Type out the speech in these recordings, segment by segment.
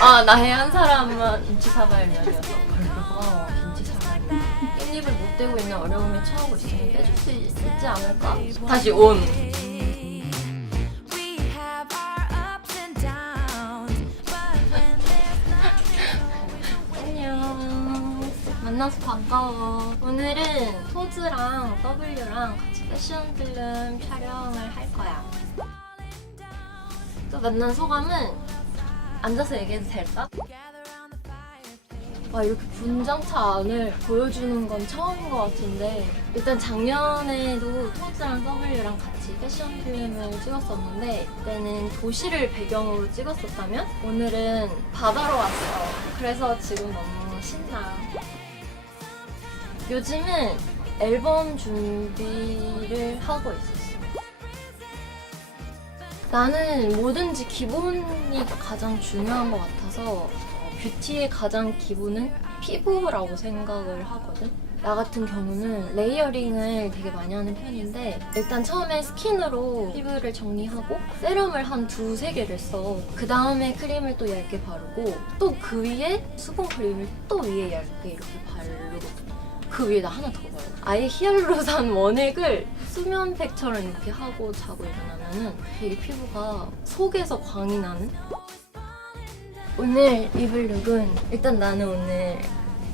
아, 나 해안 사람만 김치 사발면이어서 별로 김치 사발면. 깻잎을 못 떼고 있는 어려움에 처하고 있으면 떼줄 수 있지 않을까? 다시 온. 안녕. 만나서 반가워. 오늘은 토즈랑 W랑 같이 패션 필름 촬영을 할 거야. 또 만난 소감은 앉아서 얘기해도 될까? 이렇게 분장차 안을 보여주는 건 처음인 것 같은데, 일단 작년에도 토즈랑 W랑 같이 패션 필름을 찍었었는데 그때는 도시를 배경으로 찍었었다면 오늘은 바다로 왔어. 그래서 지금 너무 신나. 요즘은 앨범 준비를 하고 있었어. 나는 뭐든지 기본이 가장 중요한 것 같아서 뷰티의 가장 기본은 피부라고 생각을 하거든. 나 같은 경우는 레이어링을 되게 많이 하는 편인데, 일단 처음에 스킨으로 피부를 정리하고 세럼을 한 2-3개를 써. 그 다음에 크림을 또 얇게 바르고 또 그 위에 수분 크림을 또 위에 얇게 이렇게 바르거든. 그 위에다 하나 더 바르고 아예 히알루산 원액을 수면팩처럼 이렇게 하고 자고 일어나면은 되게 피부가 속에서 광이 나는? 오늘 입을 룩은 일단 나는 오늘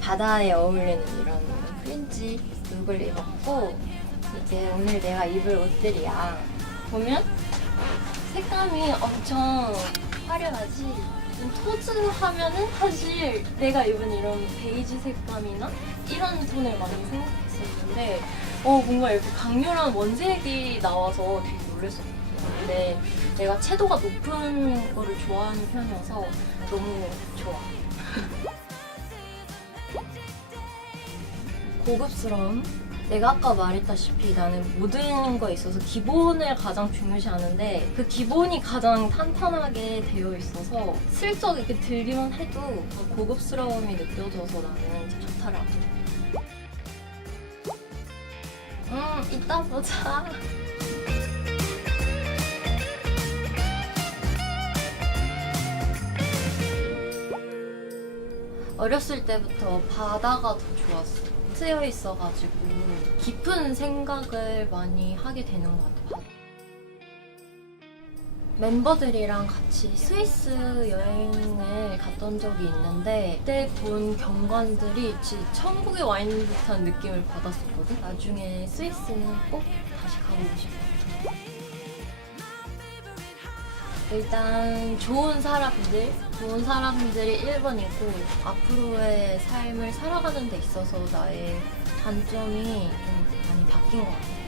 바다에 어울리는 이런 프린지 룩을 입었고, 이제 오늘 내가 입을 옷들이야. 보면 색감이 엄청 화려하지? 토즈 하면은 사실 내가 입은 이런 베이지 색감이나 이런 톤을 많이 생각했었는데 뭔가 이렇게 강렬한 원색이 나와서 되게 놀랐었거든. 근데 내가 채도가 높은 거를 좋아하는 편이어서 너무 좋아. 고급스러움? 내가 아까 말했다시피 나는 모든 거에 있어서 기본을 가장 중요시하는데, 그 기본이 가장 탄탄하게 되어 있어서 슬쩍 이렇게 들기만 해도 고급스러움이 느껴져서 나는 진짜 좋더라고. 이따 보자. 어렸을 때부터 바다가 더 좋았어. 트여 있어가지고 깊은 생각을 많이 하게 되는 것 같아. 멤버들이랑 같이 스위스 여행을 갔던 적이 있는데, 그때 본 경관들이 진짜 천국에 와 있는 듯한 느낌을 받았었거든. 나중에 스위스는 꼭 다시 가보고 싶어. 일단 좋은 사람들이 1번이고, 앞으로의 삶을 살아가는 데 있어서 나의 단점이 좀 많이 바뀐 것 같아요.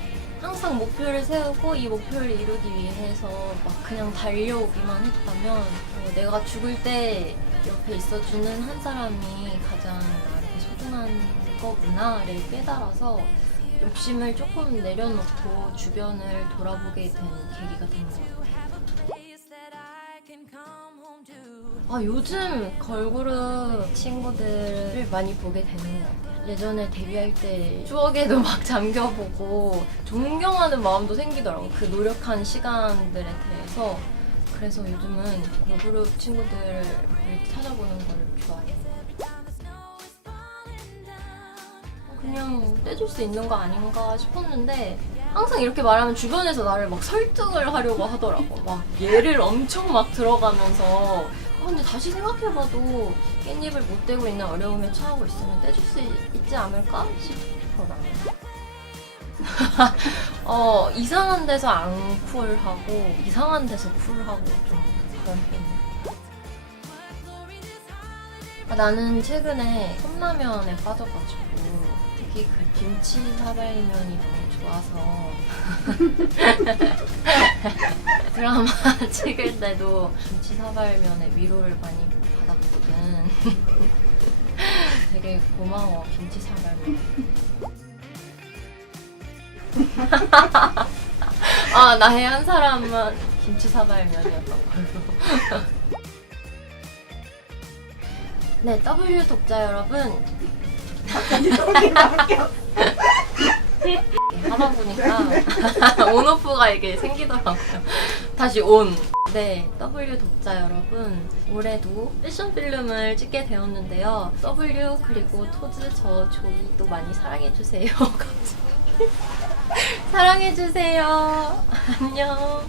항상 목표를 세우고 이 목표를 이루기 위해서 막 그냥 달려오기만 했다면 내가 죽을 때 옆에 있어주는 한 사람이 가장 나한테 소중한 거구나를 깨달아서 욕심을 조금 내려놓고 주변을 돌아보게 된 계기가 된 것 같아요. 요즘 걸그룹 친구들을 많이 보게 되는 것 같아요. 예전에 데뷔할 때 추억에도 막 잠겨보고 존경하는 마음도 생기더라고. 그 노력한 시간들에 대해서. 그래서 요즘은 걸그룹 친구들을 찾아보는 걸 좋아해요. 그냥 떼줄 수 있는 거 아닌가 싶었는데, 항상 이렇게 말하면 주변에서 나를 막 설득을 하려고 하더라고. 막 예를 엄청 막 들어가면서 근데 다시 생각해봐도 깻잎을 못 떼고 있는 어려움에 처하고 있으면 떼줄 수 있지 않을까 싶어 나는. 이상한 데서 안 쿨하고 이상한 데서 쿨하고 좀 그런 편이야. 나는 최근에 컵라면에 빠져가지고 특히 그 김치 사발면이 너무 좋아서 드라마 찍을 때도 김치 사발면에 위로를 많이 받았거든. 되게 고마워, 김치 사발면. 나 해안 사람만 김치 사발면이었던 걸로. 네, W 독자 여러분. 하다 보니까 온오프가 이게 생기더라고요. 다시 온. 네, W 독자 여러분, 올해도 패션 필름을 찍게 되었는데요. W 그리고 토즈 저 조이도 많이 사랑해주세요. 사랑해주세요. 안녕.